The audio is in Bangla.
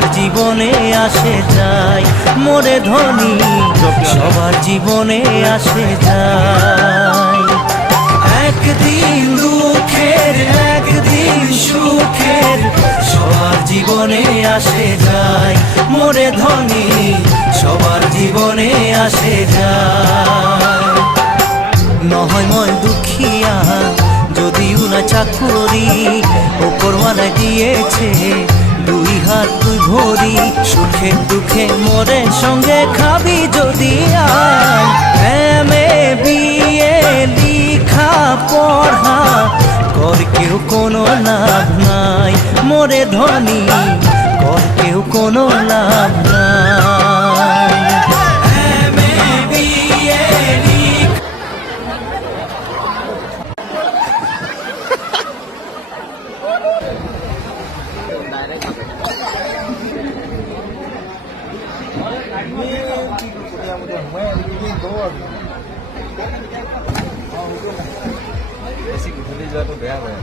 সবার জীবনে আসে যায়, মোরে ধনী সবার জীবনে আসে যায়। একদিন দুঃখের একদিন সুখের সবার জীবনে আসে যায়, মোরে ধনী সবার জীবনে আসে যায়। নহয় মই দুখিয়া যদিও না চাকুরি, ওপরওয়ালা দিয়েছে দুই হাত দুই ভরি। সুখে দুঃখে মোরে সঙ্গে খাবি যদি আয়, এমএ বিএ লিখা পড়া কর কেউ কোনো লাভ নাই, মোরে ধনী কর কেউ কোনো লাভ নাই। এমএ বিএ বেছি গধূলি যোৱাটো বেয়া হয়।